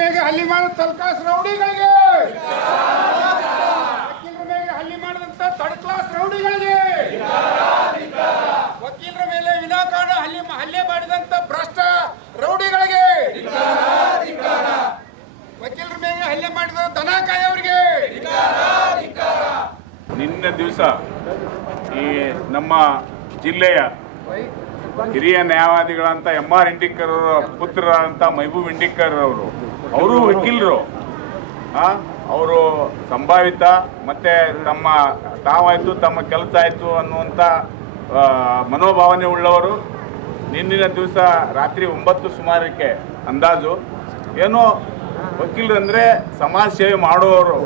ಮೇಲೆ ಹಲ್ಲೆ ಮಾಡಿದ ತಲ್ಕಾಸ್ ರೌಡಿಗಳಿಗೆ, ವಕೀಲರ ಮೇಲೆ ಹಲ್ಲೆ ಮಾಡಿದಂತ ಥರ್ಡ್ ಕ್ಲಾಸ್ ರೌಡಿಗಳಿಗೆ, ವಕೀಲರ ಮೇಲೆ ವಿನಾಕಾರಣ ಹಲ್ಲೆ ಮಾಡಿದಂತ ಭ್ರಷ್ಟ ರೌಡಿಗಳಿಗೆ, ವಕೀಲರ ಮೇಲೆ ಹಲ್ಲೆ ಮಾಡಿದ ದನಕಾಯಿ ಅವರಿಗೆ. ನಿನ್ನೆ ದಿವಸ ಈ ನಮ್ಮ ಜಿಲ್ಲೆಯ ಹಿರಿಯ ನ್ಯಾಯವಾದಿಗಳಂತ MR ಇಂಡಿಕರ್ ಅವರ ಪುತ್ರರಾದಂಥ ಮಹಬೂಬ್ ಇಂಡಿಕರ್ ಅವರು ವಕೀಲರು. ಅವರು ಸಂಭಾವಿತ ಮತ್ತು ತಾವಾಯಿತು ತಮ್ಮ ಕೆಲಸ ಆಯಿತು ಅನ್ನುವಂಥ ಮನೋಭಾವನೆ ಉಳ್ಳವರು. ನಿನ್ನಿನ ದಿವಸ ರಾತ್ರಿ 9 ಸುಮಾರಕ್ಕೆ ಅಂದಾಜು ಏನೋ ವಕೀಲರಂದರೆ ಸಮಾಜ ಸೇವೆ ಮಾಡುವವರು,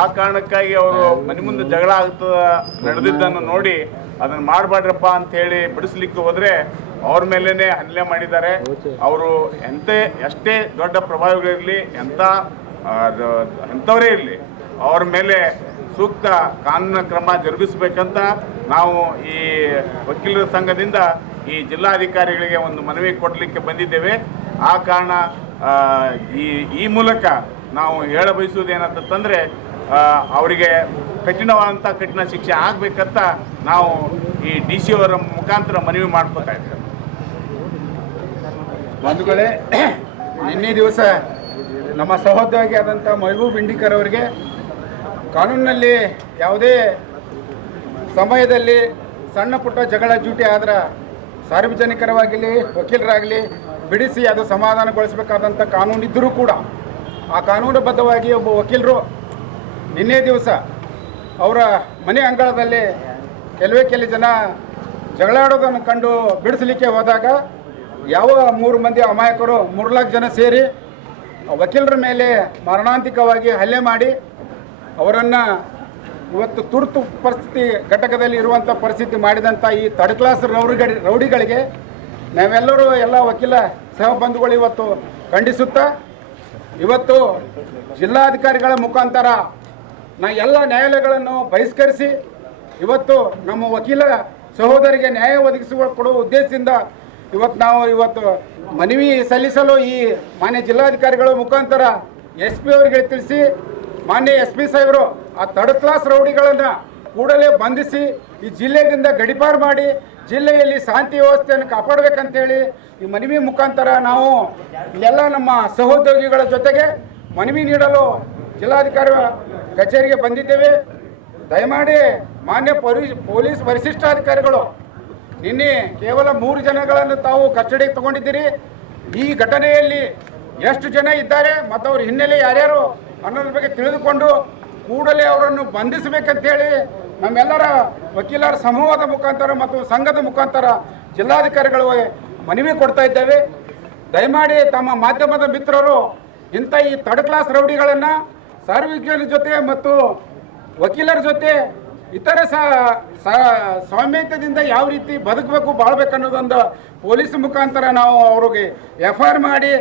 ಆ ಕಾರಣಕ್ಕಾಗಿ ಅವರು ಮನೆ ಮುಂದೆ ಜಗಳ ನಡೆದಿದ್ದನ್ನು ನೋಡಿ ಅದನ್ನು ಮಾಡಬೇಡ್ರಪ್ಪ ಅಂಥೇಳಿ ಬಿಡಿಸ್ಲಿಕ್ಕೆ ಹೋದರೆ ಅವ್ರ ಮೇಲೇ ಹಲ್ಲೆ ಮಾಡಿದ್ದಾರೆ. ಅವರು ಎಷ್ಟೇ ದೊಡ್ಡ ಪ್ರಭಾವಿಗಳಿರಲಿ, ಎಂಥವರೇ ಇರಲಿ, ಅವ್ರ ಮೇಲೆ ಸೂಕ್ತ ಕಾನೂನು ಕ್ರಮ ಜರುಗಿಸಬೇಕಂತ ನಾವು ಈ ವಕೀಲರ ಸಂಘದಿಂದ ಈ ಜಿಲ್ಲಾಧಿಕಾರಿಗಳಿಗೆ ಒಂದು ಮನವಿ ಕೊಡಲಿಕ್ಕೆ ಬಂದಿದ್ದೇವೆ. ಆ ಕಾರಣ ಈ ಮೂಲಕ ನಾವು ಹೇಳ ಬಯಸುವುದೇನಂತಂದರೆ ಅವರಿಗೆ ಕಠಿಣ ಶಿಕ್ಷೆ ಆಗಬೇಕಂತ ನಾವು ಈ DC ಅವರ ಮುಖಾಂತರ ಮನವಿ ಮಾಡ್ಕೋತಾ ಇದ್ದೇವೆ. ಬಂಧುಗಳೇ, ನಿನ್ನೆ ದಿವಸ ನಮ್ಮ ಸಹೋದ್ಯೋಗಿ ಆದಂಥ ಮಹಬೂಬ್ ಇಂಡಿಕರ್ ಅವರಿಗೆ ಕಾನೂನಿನಲ್ಲಿ ಯಾವುದೇ ಸಮಯದಲ್ಲಿ ಸಣ್ಣ ಪುಟ್ಟ ಜಗಳ ಜೂಟಿ ಆದ್ರೆ ಸಾರ್ವಜನಿಕರವಾಗಲಿ ವಕೀಲರಾಗಲಿ ಬಿಡಿಸಿ ಅದು ಸಮಾಧಾನಗೊಳಿಸಬೇಕಾದಂಥ ಕಾನೂನಿದ್ದರೂ ಕೂಡ ಆ ಕಾನೂನುಬದ್ಧವಾಗಿ ಒಬ್ಬ ವಕೀಲರು ನಿನ್ನೆ ದಿವಸ ಅವರ ಮನೆ ಅಂಗಳದಲ್ಲಿ ಕೆಲವೇ ಜನ ಜಗಳಾಡೋದನ್ನು ಕಂಡು ಬಿಡಿಸಲಿಕ್ಕೆ ಹೋದಾಗ ಯಾವ 3 ಮಂದಿ ಅಮಾಯಕರು 3 ಲಕ್ಷ ಜನ ಸೇರಿ ವಕೀಲರ ಮೇಲೆ ಮಾರಣಾಂತಿಕವಾಗಿ ಹಲ್ಲೆ ಮಾಡಿ ಅವರನ್ನು ಇವತ್ತು ತುರ್ತು ಪರಿಸ್ಥಿತಿ ಘಟಕದಲ್ಲಿ ಇರುವಂಥ ಪರಿಸ್ಥಿತಿ ಮಾಡಿದಂಥ ಈ ಥರ್ಡ್ ಕ್ಲಾಸ್ ರೌಡಿಗಳಿಗೆ ನಾವೆಲ್ಲರೂ ಎಲ್ಲ ವಕೀಲ ಸಹಬಂಧುಗಳು ಇವತ್ತು ಖಂಡಿಸುತ್ತಾ, ಇವತ್ತು ಜಿಲ್ಲಾಧಿಕಾರಿಗಳ ಮುಖಾಂತರ ಎಲ್ಲ ನ್ಯಾಯಾಲಯಗಳನ್ನು ಬಹಿಷ್ಕರಿಸಿ ಇವತ್ತು ನಮ್ಮ ವಕೀಲ ಸಹೋದರಿಗೆ ನ್ಯಾಯ ಕೊಡುವ ಉದ್ದೇಶದಿಂದ ಇವತ್ತು ಮನವಿ ಸಲ್ಲಿಸಲು ಈ ಮಾನ್ಯ ಜಿಲ್ಲಾಧಿಕಾರಿಗಳ ಮುಖಾಂತರ SP ಅವರಿಗೆ ತಿಳಿಸಿ, ಮಾನ್ಯ SP ಸಾಹೇಬರು ಆ ಥರ್ಡ್ ಕ್ಲಾಸ್ ರೌಡಿಗಳನ್ನು ಕೂಡಲೇ ಬಂಧಿಸಿ ಈ ಜಿಲ್ಲೆಯಿಂದ ಗಡಿಪಾರು ಮಾಡಿ ಜಿಲ್ಲೆಯಲ್ಲಿ ಶಾಂತಿ ವ್ಯವಸ್ಥೆಯನ್ನು ಕಾಪಾಡಬೇಕಂತೇಳಿ ಈ ಮನವಿ ಮುಖಾಂತರ ನಾವು ಇಲ್ಲೆಲ್ಲ ನಮ್ಮ ಸಹೋದ್ಯೋಗಿಗಳ ಜೊತೆಗೆ ಮನವಿ ನೀಡಲು ಜಿಲ್ಲಾಧಿಕಾರಿ ಕಚೇರಿಗೆ ಬಂದಿದ್ದೇವೆ. ದಯಮಾಡಿ ಮಾನ್ಯ ಪೊಲೀಸ್ ವರಿಷ್ಠಾಧಿಕಾರಿಗಳು ನಿನ್ನೆ ಕೇವಲ 3 ಜನಗಳನ್ನು ತಾವು ಕಸ್ಟಡಿಗೆ ತಗೊಂಡಿದ್ದೀರಿ. ಈ ಘಟನೆಯಲ್ಲಿ ಎಷ್ಟು ಜನ ಇದ್ದಾರೆ ಮತ್ತು ಅವ್ರ ಹಿನ್ನೆಲೆ ಯಾರ್ಯಾರು ಅನ್ನೋದ್ರ ಬಗ್ಗೆ ತಿಳಿದುಕೊಂಡು ಕೂಡಲೇ ಅವರನ್ನು ಬಂಧಿಸಬೇಕಂತೇಳಿ ನಮ್ಮೆಲ್ಲರ ವಕೀಲರ ಸಮೂಹದ ಮುಖಾಂತರ ಮತ್ತು ಸಂಘದ ಮುಖಾಂತರ ಜಿಲ್ಲಾಧಿಕಾರಿಗಳು ಮನವಿ ಕೊಡ್ತಾ ಇದ್ದೇವೆ. ದಯಮಾಡಿ ತಮ್ಮ ಮಾಧ್ಯಮದ ಮಿತ್ರರು ಇಂಥ ಈ ಥರ್ಡ್ ಕ್ಲಾಸ್ ರೌಡಿಗಳನ್ನು ಸಾರ್ವಜನಿಕರ ಜೊತೆ ಮತ್ತು ವಕೀಲರ ಜೊತೆ ಇತರ ಸ್ವಾಮ್ಯತೆಯಿಂದ ಯಾವ ರೀತಿ ಬದುಕಬೇಕು ಬಾಳ್ಬೇಕನ್ನೋದೊಂದು ಪೊಲೀಸ್ ಮುಖಾಂತರ ನಾವು ಅವ್ರಿಗೆ FIR ಮಾಡಿ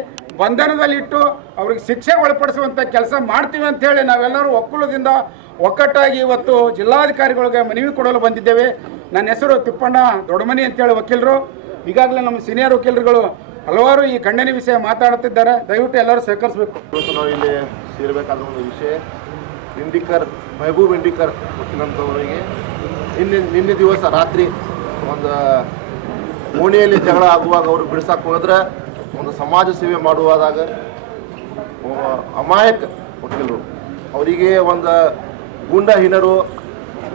ಬಂಧನದಲ್ಲಿಟ್ಟು ಅವ್ರಿಗೆ ಶಿಕ್ಷೆ ಒಳಪಡಿಸುವಂಥ ಕೆಲಸ ಮಾಡ್ತೀವಿ ಅಂಥೇಳಿ ನಾವೆಲ್ಲರೂ ಒಕ್ಕೂಲದಿಂದ ಒಕ್ಕಟ್ಟಾಗಿ ಇವತ್ತು ಜಿಲ್ಲಾಧಿಕಾರಿಗಳಿಗೆ ಮನವಿ ಕೊಡಲು ಬಂದಿದ್ದೇವೆ. ನನ್ನ ಹೆಸರು ತಿಪ್ಪಣ್ಣ ದೊಡ್ಡಮನಿ ಅಂತೇಳಿ ವಕೀಲರು. ಈಗಾಗಲೇ ನಮ್ಮ ಸೀನಿಯರ್ ವಕೀಲರುಗಳು ಹಲವಾರು ಈ ಖಂಡನೆ ವಿಷಯ ಮಾತಾಡುತ್ತಿದ್ದಾರೆ. ದಯವಿಟ್ಟು ಎಲ್ಲರೂ ಸಹಕರಿಸಬೇಕು. ನಾವು ಇಲ್ಲಿ ಸೇರಬೇಕಾದ ಒಂದು ವಿಷಯ ಮಹಬೂಬ್ ಇಂಡಿಕರ್ ವಕೀಲಂತವರಿಗೆ ನಿನ್ನೆ ದಿವಸ ರಾತ್ರಿ ಒಂದು ಓಣಿಯಲ್ಲಿ ಜಗಳ ಆಗುವಾಗ ಅವರು ಬಿಡಿಸಕ್ಕೆ ಹೋದ್ರೆ ಒಂದು ಸಮಾಜ ಸೇವೆ ಮಾಡುವಾಗ ಅಮಾಯಕ ವಕೀಲರು ಅವರಿಗೆ ಒಂದು ಗೂಂಡಹೀನರು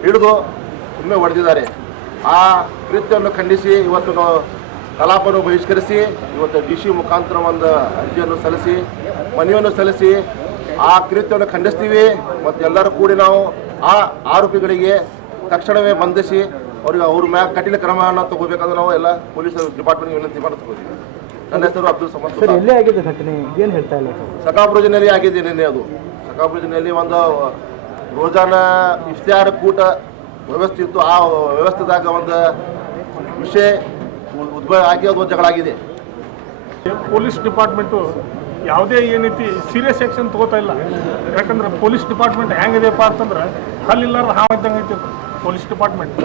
ಹಿಡಿದು ಒಮ್ಮೆ ಹೊಡೆದಿದ್ದಾರೆ. ಆ ಕೃತ್ಯವನ್ನು ಖಂಡಿಸಿ ಇವತ್ತು ನಾವು ಕಲಾಪವನ್ನು ಬಹಿಷ್ಕರಿಸಿ ಇವತ್ತು DC ಮುಖಾಂತರ ಒಂದು ಅರ್ಜಿಯನ್ನು ಸಲ್ಲಿಸಿ ಮನವಿಯನ್ನು ಸಲ್ಲಿಸಿ ಆ ಕೃತ್ಯವನ್ನು ಖಂಡಿಸ್ತೀವಿ. ಮತ್ತು ಎಲ್ಲರೂ ಕೂಡಿ ನಾವು ಆ ಆರೋಪಿಗಳಿಗೆ ತಕ್ಷಣವೇ ಬಂಧಿಸಿ ಅವ್ರ ಮ್ಯಾಗ ಕಠಿಣ ಕ್ರಮವನ್ನು ತಗೋಬೇಕಾದ್ರೆ ನಾವು ಎಲ್ಲ ಪೊಲೀಸ್ ಡಿಪಾರ್ಟ್ಮೆಂಟ್ ವಿನಂತಿ ಮಾಡ್ತೀವಿ. ನನ್ನ ಹೆಸರು ಅಬ್ದುಲ್ ಸಮದ್. ಸಕಾಬ್ರೋಜಿನಲ್ಲಿ ಆಗಿದೆ ನಿನ್ನೆ. ಅದು ಸಕಾಬ್ರೋಜಿನಲ್ಲಿ ಒಂದು ರೋಜಾನ ಇಫ್ತಿಯಾರ್ ಕೂಟ ವ್ಯವಸ್ಥೆ ಇತ್ತು. ಆ ವ್ಯವಸ್ಥೆದಾಗ ಒಂದು ವಿಷಯ ಉದ್ಭವ ಆಗಿ ಅದು ಜಗಳ ಆಗಿದೆ. ಪೊಲೀಸ್ ಡಿಪಾರ್ಟ್ಮೆಂಟು ಯಾವುದೇ ಏನೈತಿ ಸೀರಿಯಸ್ ಆ್ಯಕ್ಷನ್ ತೊಗೋತಾ ಇಲ್ಲ. ಯಾಕಂದ್ರೆ ಪೊಲೀಸ್ ಡಿಪಾರ್ಟ್ಮೆಂಟ್ ಹೆಂಗಿದೆಯಪ್ಪ ಅಂತಂದ್ರೆ ಹಲ್ಲಿಲ್ಲಾರ್ದು ಹಾವು ಇದ್ದಂಗೆ ಐತಿ. Police department.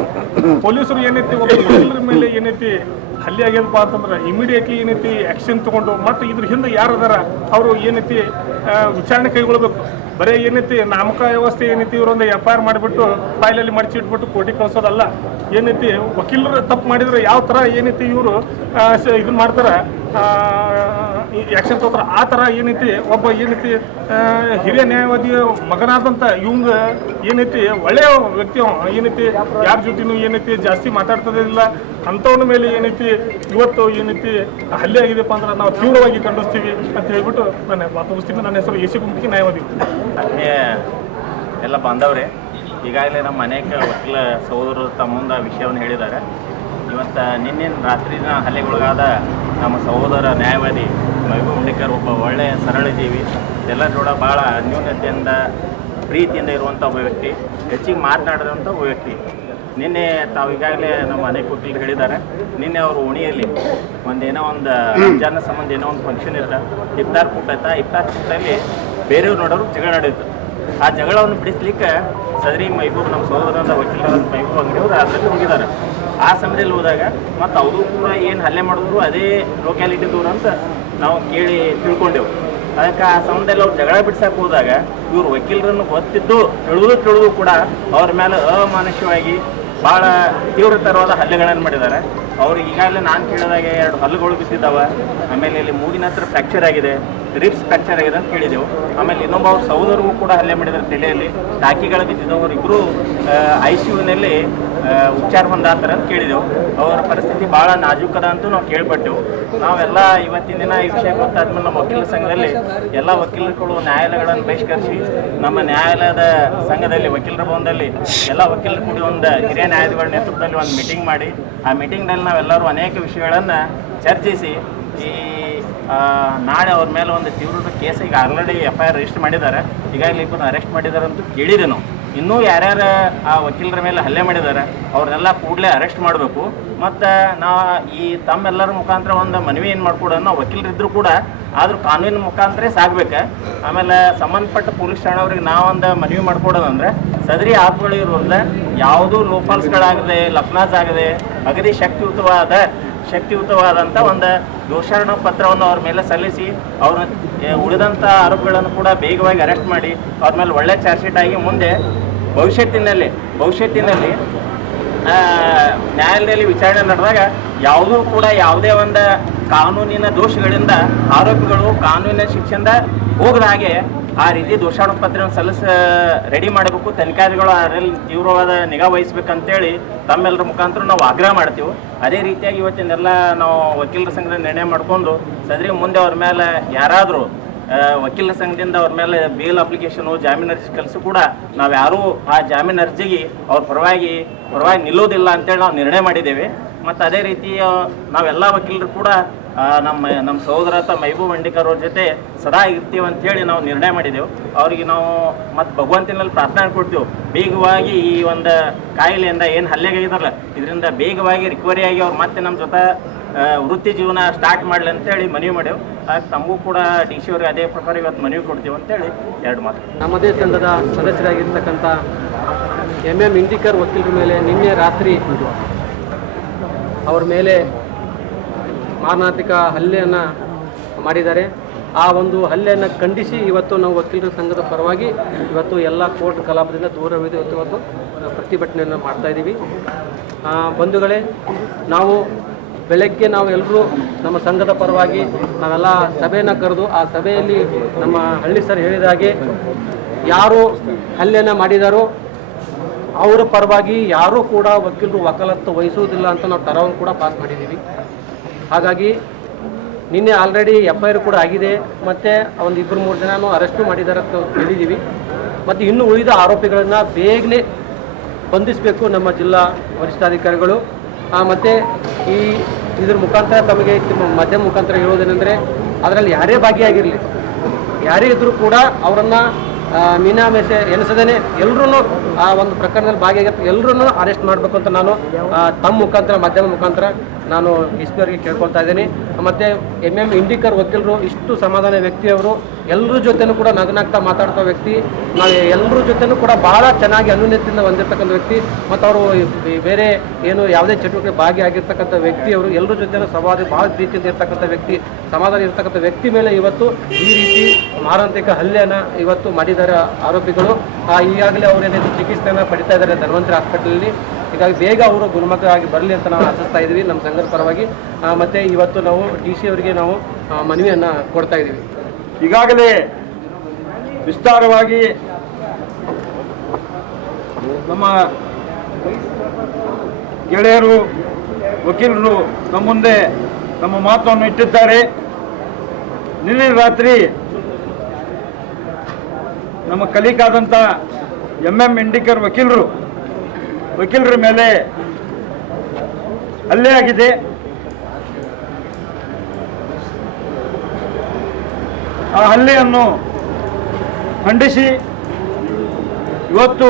ಪೊಲೀಸರು ಏನೈತಿ ಒಬ್ಬ ವಕೀಲರ ಮೇಲೆ ಏನೈತಿ ಹಲ್ಲೆ ಆಗ್ಯದಪ್ಪ ಅಂತಂದ್ರೆ ಇಮಿಡಿಯೇಟ್ಲಿ ಏನೈತಿ ಆ್ಯಕ್ಷನ್ ತೊಗೊಂಡು ಮತ್ತು ಇದ್ರ ಹಿಂದೆ ಯಾರದಾರ ಅವರು ಏನೈತಿ ವಿಚಾರಣೆ ಕೈಗೊಳ್ಬೇಕು. ಬರೀ ಏನೈತಿ ನಾಮಕ ವ್ಯವಸ್ಥೆ ಏನೈತಿ ಇವರೊಂದು FIR ಮಾಡಿಬಿಟ್ಟು ಫೈಲಲ್ಲಿ ಮಡಚಿ ಇಟ್ಬಿಟ್ಟು ಕೋರ್ಟಿಗೆ ಕಳಿಸೋದಲ್ಲ. ಏನೈತಿ ವಕೀಲರು ತಪ್ಪು ಮಾಡಿದ್ರೆ ಯಾವ ಥರ ಏನೈತಿ ಇವರು ಇದನ್ನ ಮಾಡ್ತಾರೆ, ಆ್ಯಕ್ಷನ್ ತಗೋತಾರೆ. ಆ ಥರ ಏನೈತಿ ಒಬ್ಬ ಏನೈತಿ ಹಿರಿಯ ನ್ಯಾಯವಾದಿಯ ಮಗನಾದಂಥ ಇವಂಗ ಏನೈತಿ ಒಳ್ಳೆಯ ವ್ಯಕ್ತಿ ಏನೈತಿ ಯಾರ ಜೊತೆನೂ ಏನೈತಿ ಜಾಸ್ತಿ ಮಾತಾಡ್ತದಿಲ್ಲ. ಅಂಥವ್ನ ಮೇಲೆ ಏನೈತಿ ಇವತ್ತು ಏನೈತಿ ಹಲ್ಲೆ ಆಗಿದೆಪ್ಪ ಅಂದ್ರೆ ನಾವು ತೀವ್ರವಾಗಿ ಖಂಡಿಸ್ತೀವಿ ಅಂತ ಹೇಳ್ಬಿಟ್ಟು ನಾನು ಮಾತು ಮುಗಿಸ್ತೀನಿ. ನನ್ನ ಹೆಸರು AC ಗುಮ್ಕಿ, ನ್ಯಾಯವಾದಿ. ಎಲ್ಲ ಬಾಂಧವ್ರೆ, ಈಗಾಗಲೇ ನಮ್ಮ ಅನೇಕ ವಕೀಲ ಸಹೋದರರು ತಮ್ಮ ಮುಂದೆ ವಿಷಯವನ್ನು ಹೇಳಿದ್ದಾರೆ. ಇವತ್ತು ನಿನ್ನೆ ರಾತ್ರಿ ದಿನ ಹಲ್ಲೆಗೊಳಗಾದ ನಮ್ಮ ಸಹೋದರ ನ್ಯಾಯವಾದಿ ಮೈಬೂಬ್ ಹುಂಡೇಕರ್ ಒಬ್ಬ ಒಳ್ಳೆಯ ಸರಳ ಜೀವಿ, ಎಲ್ಲರ ಜೋಡ ಭಾಳ ಅನ್ಯೋನ್ಯತೆಯಿಂದ ಪ್ರೀತಿಯಿಂದ ಇರುವಂಥ ಒಬ್ಬ ವ್ಯಕ್ತಿ, ಹೆಚ್ಚಿಗೆ ಮಾತನಾಡಿದಂಥ ಒಬ್ಬ ವ್ಯಕ್ತಿ. ನಿನ್ನೆ ತಾವು ಈಗಾಗಲೇ ನಮ್ಮ ಅನೇಕ ವಕೀಲರು ಹೇಳಿದ್ದಾರೆ, ನಿನ್ನೆ ಅವರು ಓಣಿಯಲ್ಲಿ ಏನೋ ಒಂದು ರಂಜಾನ ಸಂಬಂಧ ಏನೋ ಒಂದು ಫಂಕ್ಷನ್ ಇರ್ತಾ ಇಫ್ತಾರ್ ಕೂಟೈತ. ಇಫ್ತಾರ್ ಕೂಟಲ್ಲಿ ಬೇರೆಯವ್ರು ನೋಡೋರು ಜಗಳ ನಡೆಯಿತು. ಆ ಜಗಳವನ್ನು ಬಿಡಿಸ್ಲಿಕ್ಕೆ ಸದರಿ ಮೈಬೂಬ್ ನಮ್ಮ ಸಹೋದರದ ವಕೀಲರಾದ ಮೈಬೂಬ್ ಅಂಗಡಿಯವರು ಅದರಲ್ಲಿ ಹೋಗಿದ್ದಾರೆ. ಆ ಸಮಯದಲ್ಲಿ ಹೋದಾಗ ಮತ್ತು ಅವರು ಕೂಡ ಏನು ಹಲ್ಲೆ ಮಾಡಿದ್ರು ಅದೇ ಲೋಕ್ಯಾಲಿಟಿದವ್ರು ಅಂತ ನಾವು ಕೇಳಿ ತಿಳ್ಕೊಂಡೆವು. ಅದಕ್ಕೆ ಆ ಸಮಯದಲ್ಲಿ ಅವ್ರು ಜಗಳ ಬಿಡ್ಸಕ್ಕೆ ಹೋದಾಗ ಇವರು ವಕೀಲರನ್ನು ಗೊತ್ತಿದ್ದು ತಿಳಿದು ಕೂಡ ಅವ್ರ ಮೇಲೆ ಅಮಾನುಷವಾಗಿ ಭಾಳ ತೀವ್ರತರವಾದ ಹಲ್ಲೆಗಳನ್ನು ಮಾಡಿದ್ದಾರೆ. ಅವ್ರಿಗೆ ಈಗಾಗಲೇ ನಾನು ಕೇಳಿದಾಗ 2 ಹಲ್ಲುಗಳು ಬಿದ್ದಿದ್ದಾವೆ, ಆಮೇಲೆ ಇಲ್ಲಿ ಮೂಗಿನ ಹತ್ರ ಫ್ರ್ಯಾಕ್ಚರ್ ಆಗಿದೆ, ರಿಬ್ಸ್ ಫ್ರ್ಯಾಕ್ಚರ್ ಆಗಿದೆ ಅಂತ ಕೇಳಿದೆವು. ಆಮೇಲೆ ಇನ್ನೊಬ್ಬ ಅವ್ರ ಸಹೋದರಿಗೂ ಕೂಡ ಹಲ್ಲೆ ಮಾಡಿದ್ದಾರೆ, ತಲೆಯಲ್ಲಿ ಟಾಕಿಗಳು ಬಿದ್ದಿದ್ದವರು ಇಬ್ಬರು ICUನಲ್ಲಿ ಉಪಚಾರ ಹೊಂದಾತಾರೆ ಅಂತ ಕೇಳಿದೆವು. ಅವರ ಪರಿಸ್ಥಿತಿ ಭಾಳ ನಾಜೂಕದ ಅಂತೂ ನಾವು ಕೇಳ್ಪಟ್ಟೆವು. ನಾವೆಲ್ಲ ಇವತ್ತಿನ ದಿನ ಈ ವಿಷಯ ಗೊತ್ತಾದ್ಮೇಲೆ ನಮ್ಮ ವಕೀಲರ ಸಂಘದಲ್ಲಿ ಎಲ್ಲ ವಕೀಲರುಗಳು ನ್ಯಾಯಾಲಯಗಳನ್ನು ಬಹಿಷ್ಕರಿಸಿ ನಮ್ಮ ನ್ಯಾಯಾಲಯದ ಸಂಘದಲ್ಲಿ ವಕೀಲರ ಭವನದಲ್ಲಿ ಎಲ್ಲ ವಕೀಲರು ಕೂಡಿ ಒಂದು ಹಿರಿಯ ನ್ಯಾಯಾಧಿಗಳ ನೇತೃತ್ವದಲ್ಲಿ ಒಂದು ಮೀಟಿಂಗ್ ಮಾಡಿ ಆ ಮೀಟಿಂಗ್ನಲ್ಲಿ ನಾವೆಲ್ಲರೂ ಅನೇಕ ವಿಷಯಗಳನ್ನು ಚರ್ಚಿಸಿ ಈ ನಾಳೆ ಅವ್ರ ಮೇಲೆ ಒಂದು ತೀವ್ರ ಕೇಸ್ ಈಗ ಆಲ್ರೆಡಿ FIR ರಿಜಿಸ್ಟರ್ ಮಾಡಿದ್ದಾರೆ. ಈಗಾಗಲೇ ಇಬ್ಬರನ್ನ ಅರೆಸ್ಟ್ ಮಾಡಿದ್ದಾರೆ ಅಂತ ಕೇಳಿದೆ ನಾವು. ಇನ್ನೂ ಯಾರ್ಯಾರು ಆ ವಕೀಲರ ಮೇಲೆ ಹಲ್ಲೆ ಮಾಡಿದ್ದಾರೆ ಅವ್ರನ್ನೆಲ್ಲ ಕೂಡಲೇ ಅರೆಸ್ಟ್ ಮಾಡಬೇಕು. ಮತ್ತು ನಾವು ಈ ತಮ್ಮೆಲ್ಲರ ಮುಖಾಂತರ ಒಂದು ಮನವಿ ಏನು ಮಾಡ್ಕೊಡೋಣ, ನಾವು ವಕೀಲರಿದ್ದರೂ ಕೂಡ ಆದರೂ ಕಾನೂನಿನ ಮುಖಾಂತರ ಸಾಗಬೇಕು. ಆಮೇಲೆ ಸಂಬಂಧಪಟ್ಟ ಪೊಲೀಸ್ ಠಾಣೆಯವ್ರಿಗೆ ನಾವೊಂದು ಮನವಿ ಮಾಡ್ಕೊಡೋದಂದ್ರೆ ಸದರಿ ಆಪ್ಗಳು ಇರೋದ್ರಿಂದ ಯಾವುದೂ ಲೋಫಾಲ್ಸ್ಗಳಾಗದೆ ಲಫ್ನಾಜ್ ಆಗದೆ ಅಗದಿ ಶಕ್ತಿಯುತವಾದಂಥ ಒಂದು ದೋಷಾರೋಪ ಪತ್ರವನ್ನು ಅವ್ರ ಮೇಲೆ ಸಲ್ಲಿಸಿ ಅವ್ರನ್ನ ಉಳಿದಂಥ ಆರೋಪಿಗಳನ್ನು ಕೂಡ ಬೇಗವಾಗಿ ಅರೆಸ್ಟ್ ಮಾಡಿ ಅವ್ರ ಮೇಲೆ ಒಳ್ಳೆ ಚಾರ್ಜ್ ಶೀಟ್ ಆಗಿ ಮುಂದೆ ಭವಿಷ್ಯತ್ತಿನಲ್ಲಿ ನ್ಯಾಯಾಲಯದಲ್ಲಿ ವಿಚಾರಣೆ ನಡೆದಾಗ ಯಾವುದೂ ಕೂಡ ಯಾವುದೇ ಒಂದು ಕಾನೂನಿನ ದೋಷಗಳಿಂದ ಆರೋಪಿಗಳು ಕಾನೂನಿನ ಶಿಕ್ಷೆಯಿಂದ ಹೋಗದ ಹಾಗೆ ಆ ರೀತಿ ದೋಷಾರೋಪ ಪತ್ರವನ್ನು ರೆಡಿ ಮಾಡಬೇಕು. ತನಿಖಾಧಿಗಳು ಅದರಲ್ಲಿ ತೀವ್ರವಾದ ನಿಗಾ ವಹಿಸ್ಬೇಕಂತೇಳಿ ತಮ್ಮೆಲ್ಲರ ಮುಖಾಂತರ ನಾವು ಆಗ್ರಹ ಮಾಡ್ತೀವಿ. ಅದೇ ರೀತಿಯಾಗಿ ಇವತ್ತಿನೆಲ್ಲ ನಾವು ವಕೀಲರ ಸಂಘದ ನಿರ್ಣಯ ಮಾಡಿಕೊಂಡು ಸದರಿ ಮುಂದೆ ಅವ್ರ ಮೇಲೆ ಯಾರಾದರೂ ವಕೀಲರ ಸಂಘದಿಂದ ಅವ್ರ ಮೇಲೆ ಬೇಲ್ ಅಪ್ಲಿಕೇಶನು ಜಾಮೀನು ಅರ್ಜಿ ಕೆಲಸ ಕೂಡ ನಾವು ಯಾರೂ ಆ ಜಾಮೀನು ಅರ್ಜಿಗೆ ಅವ್ರ ಪರವಾಗಿ ನಿಲ್ಲೋದಿಲ್ಲ ಅಂತೇಳಿ ನಾವು ನಿರ್ಣಯ ಮಾಡಿದ್ದೇವೆ. ಮತ್ತು ಅದೇ ರೀತಿ ನಾವೆಲ್ಲ ವಕೀಲರು ಕೂಡ ನಮ್ಮ ಸಹೋದರ ಮೈಬೂಬ್ ಹುಂಡೇಕರ್ ಅವ್ರ ಜೊತೆ ಸದಾ ಇರ್ತೀವಿ ಅಂಥೇಳಿ ನಾವು ನಿರ್ಣಯ ಮಾಡಿದೆವು. ಅವರಿಗೆ ನಾವು ಮತ್ತು ಭಗವಂತನಲ್ಲಿ ಪ್ರಾರ್ಥನೆ ಕೊಡ್ತೀವಿ, ಬೇಗವಾಗಿ ಈ ಒಂದು ಕಾಯಿಲೆಯಿಂದ ಏನು ಹಲ್ಲೆಗಾಗಿದಾರಲ್ಲ ಇದರಿಂದ ಬೇಗವಾಗಿ ರಿಕವರಿ ಆಗಿ ಅವ್ರು ಮತ್ತೆ ನಮ್ಮ ಜೊತೆ ವೃತ್ತಿ ಜೀವನ ಸ್ಟಾರ್ಟ್ ಮಾಡಲಿ ಅಂತೇಳಿ ಮನವಿ ಮಾಡೇವು. ಹಾಗೆ ತಮಗೂ ಕೂಡ DC ಅವ್ರಿಗೆ ಅದೇ ಪ್ರಕಾರ ಇವತ್ತು ಮನವಿ ಕೊಡ್ತೀವಿ ಅಂತೇಳಿ 2 ಮಾತು. ನಮ್ಮದೇ ಸಂಘದ ಸದಸ್ಯರಾಗಿರ್ತಕ್ಕಂಥ MM ಇಂಡಿಕರ್ ವಕೀಲರ ಮೇಲೆ ನಿನ್ನೆ ರಾತ್ರಿ ಅವ್ರ ಮೇಲೆ ಮಾರಣಾಂತಿಕ ಹಲ್ಲೆಯನ್ನು ಮಾಡಿದ್ದಾರೆ. ಆ ಒಂದು ಹಲ್ಲೆಯನ್ನು ಖಂಡಿಸಿ ಇವತ್ತು ನಾವು ವಕೀಲರ ಸಂಘದ ಪರವಾಗಿ ಇವತ್ತು ಎಲ್ಲ ಕೋರ್ಟ್ ಕಲಾಪದಿಂದ ದೂರವಿದೆ ಇವತ್ತು ಪ್ರತಿಭಟನೆಯನ್ನು ಮಾಡ್ತಾಯಿದ್ದೀವಿ. ಬಂಧುಗಳೇ, ನಾವು ಬೆಳಗ್ಗೆ ಎಲ್ಲರೂ ನಮ್ಮ ಸಂಘದ ಪರವಾಗಿ ನಾವೆಲ್ಲ ಸಭೆಯನ್ನು ಕರೆದು ಆ ಸಭೆಯಲ್ಲಿ ನಮ್ಮ ಹಳ್ಳಿ ಸರ್ ಹೇಳಿದ ಹಾಗೆ ಯಾರು ಹಲ್ಲೆಯನ್ನು ಮಾಡಿದಾರೋ ಅವರ ಪರವಾಗಿ ಯಾರೂ ಕೂಡ ವಕೀಲರು ವಕಾಲತ್ತು ವಹಿಸುವುದಿಲ್ಲ ಅಂತ ನಾವು ಠರಾವನ್ನು ಕೂಡ ಪಾಸ್ ಮಾಡಿದ್ದೀವಿ. ಹಾಗಾಗಿ ನಿನ್ನೆ ಆಲ್ರೆಡಿ FIR ಕೂಡ ಆಗಿದೆ, ಮತ್ತು ಒಂದು 2-3 ಜನನೂ ಅರೆಸ್ಟು ಮಾಡಿದ್ದಾರೆ ಅಂತ ಹೇಳಿದ್ದೀವಿ. ಮತ್ತು ಇನ್ನು ಉಳಿದ ಆರೋಪಿಗಳನ್ನು ಬೇಗನೆ ಬಂಧಿಸಬೇಕು ನಮ್ಮ ಜಿಲ್ಲಾ ವರಿಷ್ಠಾಧಿಕಾರಿಗಳು. ಮತ್ತು ಇದ್ರ ಮುಖಾಂತರ ತಮಗೆ ಮಾಧ್ಯಮ ಮುಖಾಂತರ ಹೇಳೋದೇನೆಂದರೆ ಅದರಲ್ಲಿ ಯಾರೇ ಭಾಗಿಯಾಗಿರಲಿ, ಯಾರೇ ಇದ್ದರೂ ಕೂಡ ಅವರನ್ನು ಮೀನಾಮೇಷೆ ಎನಿಸದೇನೆ ಎಲ್ಲರೂ ಆ ಒಂದು ಪ್ರಕರಣದಲ್ಲಿ ಭಾಗಿಯಾಗಿರ್ತಾರೆ ಎಲ್ಲರೂ ಅರೆಸ್ಟ್ ಮಾಡಬೇಕು ಅಂತ ನಾನು ತಮ್ಮ ಮುಖಾಂತರ ಮಾಧ್ಯಮ ಮುಖಾಂತರ ನಾನು ಎಸ್ ಪಿ ಅವರಿಗೆ ಕೇಳ್ಕೊಳ್ತಾ ಇದ್ದೀನಿ. ಮತ್ತು MM ಇಂಡಿಕರ್ ವಕೀಲರು ಇಷ್ಟು ಸಮಾಧಾನ ವ್ಯಕ್ತಿಯವರು, ಎಲ್ಲರ ಜೊತೆನೂ ಕೂಡ ನಗನಾಗ್ತಾ ಮಾತಾಡ್ತಾ ವ್ಯಕ್ತಿ, ನಾವು ಎಲ್ಲರ ಜೊತೆನೂ ಕೂಡ ಭಾಳ ಚೆನ್ನಾಗಿ ಅನುನ್ಯತೆಯಿಂದ ಹೊಂದಿರತಕ್ಕಂಥ ವ್ಯಕ್ತಿ, ಮತ್ತು ಅವರು ಬೇರೆ ಏನು ಯಾವುದೇ ಚಟುವಟಿಕೆ ಭಾಗಿಯಾಗಿರ್ತಕ್ಕಂಥ ವ್ಯಕ್ತಿಯವರು, ಎಲ್ಲರ ಜೊತೆನೂ ಸಂವಾದ ಭಾಳ ಪ್ರೀತಿಯಿಂದ ಇರ್ತಕ್ಕಂಥ ವ್ಯಕ್ತಿ, ಸಮಾಧಾನ ಇರ್ತಕ್ಕಂಥ ವ್ಯಕ್ತಿ ಮೇಲೆ ಇವತ್ತು ಈ ರೀತಿ ಮಾರಣಾಂತಿಕ ಹಲ್ಲೆಯನ್ನು ಇವತ್ತು ಮಾಡಿದ್ದಾರೆ ಆರೋಪಿಗಳು. ಈಗಾಗಲೇ ಅವರೇನಾದರೂ ಚಿಕಿತ್ಸೆಯನ್ನು ಪಡಿತಾ ಇದ್ದಾರೆ ಧನ್ವಂತರಿ ಹಾಸ್ಪಿಟಲಲ್ಲಿ. ಹೀಗಾಗಿ ಬೇಗ ಅವರು ಗುಣಮುಖರಾಗಿ ಬರಲಿ ಅಂತ ನಾವು ಆಶಿಸ್ತಾ ಇದ್ದೀವಿ ನಮ್ಮ ಸಂಘದ ಪರವಾಗಿ. ಮತ್ತು ಇವತ್ತು ನಾವು DC ಅವರಿಗೆ ನಾವು ಮನವಿಯನ್ನು ಕೊಡ್ತಾ ಇದ್ದೀವಿ. ಈಗಾಗಲೇ ವಿಸ್ತಾರವಾಗಿ ನಮ್ಮ ಗೆಳೆಯರು ವಕೀಲರು ನಮ್ಮ ಮುಂದೆ ನಮ್ಮ ಮಾತನ್ನು ಇಟ್ಟಿದ್ದಾರೆ. ನಿನ್ನೆ ರಾತ್ರಿ ನಮ್ಮ ಕಲೀಕಾದಂಥ MM ಇಂಡಿಕರ್ ವಕೀಲರ ಮೇಲೆ ಹಲ್ಲೆ ಆಗಿದೆ. ಆ ಹಲ್ಲೆಯನ್ನು ಖಂಡಿಸಿ ಇವತ್ತು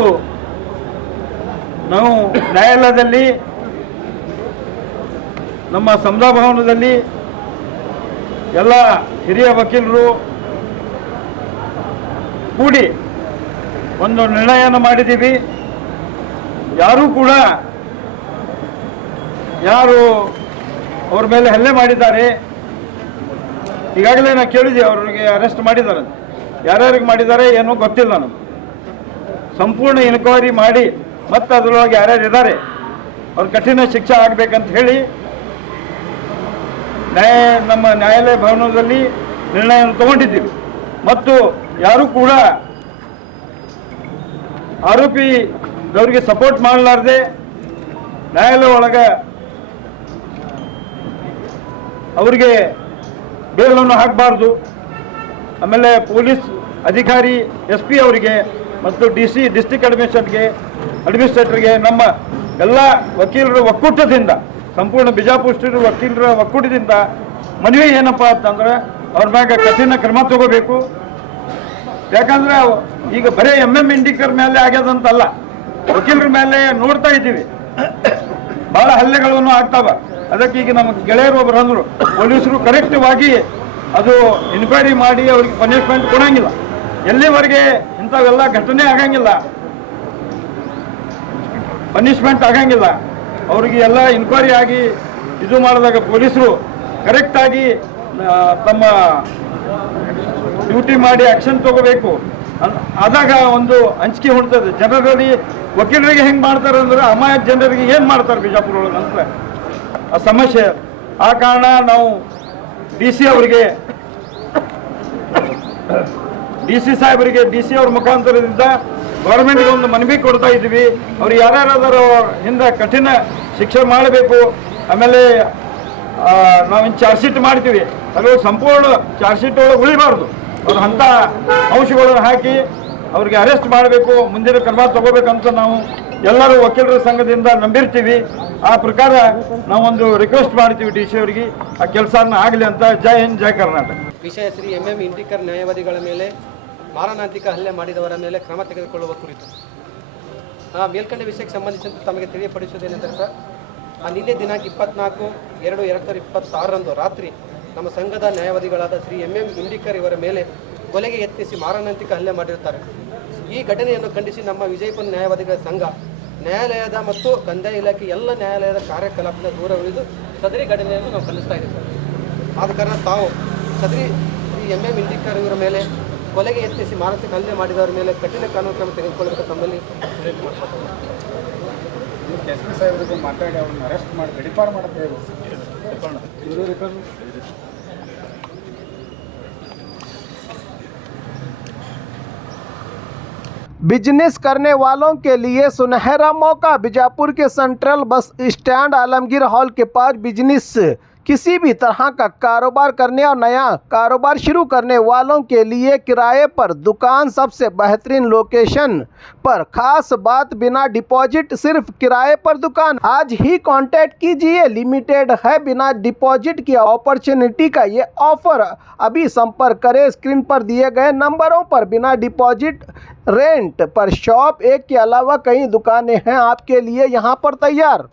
ನಾವು ನ್ಯಾಯಾಲಯದಲ್ಲಿ ನಮ್ಮ ಸಮುದಾಯ ಭವನದಲ್ಲಿ ಎಲ್ಲ ಹಿರಿಯ ವಕೀಲರು ಕೂಡಿ ಒಂದು ನಿರ್ಣಯವನ್ನು ಮಾಡಿದ್ದೀವಿ. ಯಾರು ಅವ್ರ ಮೇಲೆ ಹಲ್ಲೆ ಮಾಡಿದ್ದಾರೆ, ಈಗಾಗಲೇ ನಾವು ಕೇಳಿದ್ವಿ ಅವ್ರಿಗೆ ಅರೆಸ್ಟ್ ಮಾಡಿದ್ದಾರೆ. ಯಾರ್ಯಾರಿಗೆ ಮಾಡಿದ್ದಾರೆ ಏನೋ ಗೊತ್ತಿಲ್ಲ ನಮ್ಗೆ. ಸಂಪೂರ್ಣ ಇನ್ಕ್ವೈರಿ ಮಾಡಿ ಮತ್ತು ಅದರೊಳಗೆ ಯಾರ್ಯಾರು ಇದ್ದಾರೆ ಅವ್ರ ಕಠಿಣ ಶಿಕ್ಷೆ ಆಗಬೇಕಂತ ಹೇಳಿ ನಮ್ಮ ನ್ಯಾಯಾಲಯ ಭವನದಲ್ಲಿ ನಿರ್ಣಯವನ್ನು ತಗೊಂಡಿದ್ದೀವಿ. ಮತ್ತು ಯಾರೂ ಕೂಡ ಆರೋಪಿದವರಿಗೆ ಸಪೋರ್ಟ್ ಮಾಡಲಾರ್ದೆ ನ್ಯಾಯಾಲಯ ಒಳಗೆ ಅವರಿಗೆ ಬೇಲನ್ನು ಹಾಕಬಾರ್ದು. ಆಮೇಲೆ ಪೊಲೀಸ್ ಅಧಿಕಾರಿ SP ಅವರಿಗೆ ಮತ್ತು DC ಡಿಸ್ಟ್ರಿಕ್ಟ್ ಅಡ್ಮಿನಿಸ್ಟ್ರೇಟರ್ಗೆ ನಮ್ಮ ಎಲ್ಲ ವಕೀಲರ ಒಕ್ಕೂಟದಿಂದ, ಸಂಪೂರ್ಣ ಬಿಜಾಪುರ ಸ್ಟೇಟ್ ವಕೀಲರ ಒಕ್ಕೂಟದಿಂದ ಮನವಿ ಏನಪ್ಪ ಅಂತಂದ್ರೆ ಅವ್ರ ಮ್ಯಾಗ ಕಠಿಣ ಕ್ರಮ ತಗೋಬೇಕು. ಯಾಕಂದ್ರೆ ಈಗ ಬರೀ MM ಇಂಡಿಕರ್ ಮೇಲೆ ಆಗ್ಯದಂತಲ್ಲ, ವಕೀಲರ ಮೇಲೆ ನೋಡ್ತಾ ಇದ್ದೀವಿ ಭಾಳ ಹಲ್ಲೆಗಳನ್ನು ಆಗ್ತಾವ. ಅದಕ್ಕೆ ಈಗ ನಮ್ಮ ಗೆಳೆಯರು ಒಬ್ಬರು ಅಂದರು, ಪೊಲೀಸರು ಕರೆಕ್ಟಿವಾಗಿ ಅದು ಇನ್ಕ್ವೈರಿ ಮಾಡಿ ಅವ್ರಿಗೆ ಪನಿಷ್ಮೆಂಟ್ ಕೊಡಂಗಿಲ್ಲ. ಎಲ್ಲಿವರೆಗೆ ಇಂಥವೆಲ್ಲ ಘಟನೆ ಆಗಂಗಿಲ್ಲ, ಪನಿಷ್ಮೆಂಟ್ ಆಗಂಗಿಲ್ಲ, ಅವ್ರಿಗೆ ಎಲ್ಲ ಇನ್ಕ್ವೈರಿ ಆಗಿ ಇದು ಮಾಡಿದಾಗ ಪೊಲೀಸರು ಕರೆಕ್ಟಾಗಿ ತಮ್ಮ ಡ್ಯೂಟಿ ಮಾಡಿ ಆ್ಯಕ್ಷನ್ ತಗೋಬೇಕು. ಆದಾಗ ಒಂದು ಅಂಜಿಕೆ ಹೊಡ್ತದೆ ಜನರಲ್ಲಿ. ವಕೀಲರಿಗೆ ಹೆಂಗೆ ಮಾಡ್ತಾರೆ ಅಂದ್ರೆ ಅಮಾಯಕ ಜನರಿಗೆ ಏನು ಮಾಡ್ತಾರೆ ಬಿಜಾಪುರ ಒಳಗೆ ಅಂತ ಆ ಸಮಸ್ಯೆ. ಆ ಕಾರಣ ನಾವು DC ಅವರಿಗೆ, DC ಸಾಹೇಬರಿಗೆ, DC ಅವ್ರ ಮುಖಾಂತರದಿಂದ ಗೌರ್ಮೆಂಟ್ಗೆ ಒಂದು ಮನವಿ ಕೊಡ್ತಾ ಇದ್ದೀವಿ. ಅವ್ರು ಯಾರ್ಯಾರಾದರೂ ಹಿಂದೆ ಕಠಿಣ ಶಿಕ್ಷೆ ಮಾಡಬೇಕು. ಆಮೇಲೆ ನಾವಿನ್ನು ಚಾರ್ಜ್ ಶೀಟ್ ಮಾಡ್ತೀವಿ, ಅದು ಸಂಪೂರ್ಣ ಚಾರ್ಜ್ ಶೀಟ್ ಒಳಗೆ ಉಳಿಬಾರ್ದು. ಅವ್ರು ಅಂಥ ಅಂಶಗಳನ್ನು ಹಾಕಿ ಅವ್ರಿಗೆ ಅರೆಸ್ಟ್ ಮಾಡಬೇಕು, ಮುಂದಿನ ಕ್ರಮ ತಗೋಬೇಕಂತ ನಾವು ಎಲ್ಲರೂ ವಕೀಲರ ಸಂಘದಿಂದ ನಂಬಿರ್ತೀವಿ. ಆ ಪ್ರಕಾರ ನಾವೊಂದು ರಿಕ್ವೆಸ್ಟ್ ಮಾಡ್ತೀವಿ DC ಅವರಿಗೆ, ಆ ಕೆಲಸನ ಆಗಲಿ ಅಂತ. ಜೈ ಹಿಂದ್, ಜೈ ಕರ್ನಾಟಕ. ವಿಷಯ ಶ್ರೀ MM ಇಂಡಿಕರ್ ನ್ಯಾಯವಾದಿಗಳ ಮೇಲೆ ಮಾರಣಾಂತಿಕ ಹಲ್ಲೆ ಮಾಡಿದವರ ಮೇಲೆ ಕ್ರಮ ತೆಗೆದುಕೊಳ್ಳುವ ಕುರಿತು ಮೇಲ್ಕಂಡ ವಿಷಯಕ್ಕೆ ಸಂಬಂಧಿಸಿದಂತೆ ತಮಗೆ ತಿಳಿಯಪಡಿಸುವುದೇನೆಂದರೆ ಸರ್, ನಿನ್ನೆ ದಿನಾಂಕ 24/2/2026 ರಾತ್ರಿ ನಮ್ಮ ಸಂಘದ ನ್ಯಾಯವಾದಿಗಳಾದ ಶ್ರೀ MM ಇಂಡಿಕರ್ ಇವರ ಮೇಲೆ ಕೊಲೆಗೆ ಯತ್ನಿಸಿ ಮಾರಣಾಂತಿಕ ಹಲ್ಲೆ ಮಾಡಿರುತ್ತಾರೆ. ಈ ಘಟನೆಯನ್ನು ಖಂಡಿಸಿ ನಮ್ಮ ವಿಜಯಪುರ ನ್ಯಾಯವಾದಿಗಳ ಸಂಘ ನ್ಯಾಯಾಲಯದ ಮತ್ತು ಕಂದಾಯ ಇಲಾಖೆ ಎಲ್ಲ ನ್ಯಾಯಾಲಯದ ಕಾರ್ಯಕಲಾಪದಿಂದ ದೂರ ಉಳಿದು ಸದರಿ ಘಟನೆಯನ್ನು ನಾವು ಖಂಡಿಸ್ತಾ ಇದ್ದೀವಿ ಸರ್. ಆದ ಕಾರಣ ತಾವು ಸದರಿ ಶ್ರೀ MM ಇಂಡಿಕರ್ ಇವರ ಮೇಲೆ ಕೊಲೆಗೆ ಯತ್ನಿಸಿ ಮಾನಸಿಕ ಹಲ್ಲೆ ಮಾಡಿದವರ ಮೇಲೆ ಕಠಿಣ ಕಾನೂನು ಕ್ರಮ ತೆಗೆದುಕೊಳ್ಳಬೇಕು ತಮ್ಮಲ್ಲಿ ವಿನಂತಿ ಮಾಡ್ತಾರೆ. SP ಸಾಹೇಬರಿಗೆ ಮಾತಾಡಿ ಅವ್ರನ್ನ ಅರೆಸ್ಟ್ ಮಾಡಿ ವೆರಿಫೈ ಮಾಡಕ್ಕೆ ಹೇಳಿ. बिजनेस करने वालों के लिए सुनहरा मौका। बीजापुर के central bus stand Alamgir hall के पास बिजनेस किसी भी तरह का कारोबार करने और नया कारोबार शुरू करने वालों के लिए किराए पर दुकान, सबसे बेहतरीन लोकेशन पर, खास बात बिना डिपॉजिट सिर्फ किराए पर दुकान। आज ही कांटेक्ट कीजिए, लिमिटेड है बिना डिपॉजिट की अपॉर्चुनिटी का ये ऑफर। अभी संपर्क करें स्क्रीन पर दिए गए नंबरों पर। बिना डिपॉजिट रेंट पर शॉप एक के अलावा कई दुकानें हैं आपके लिए यहाँ पर तैयार।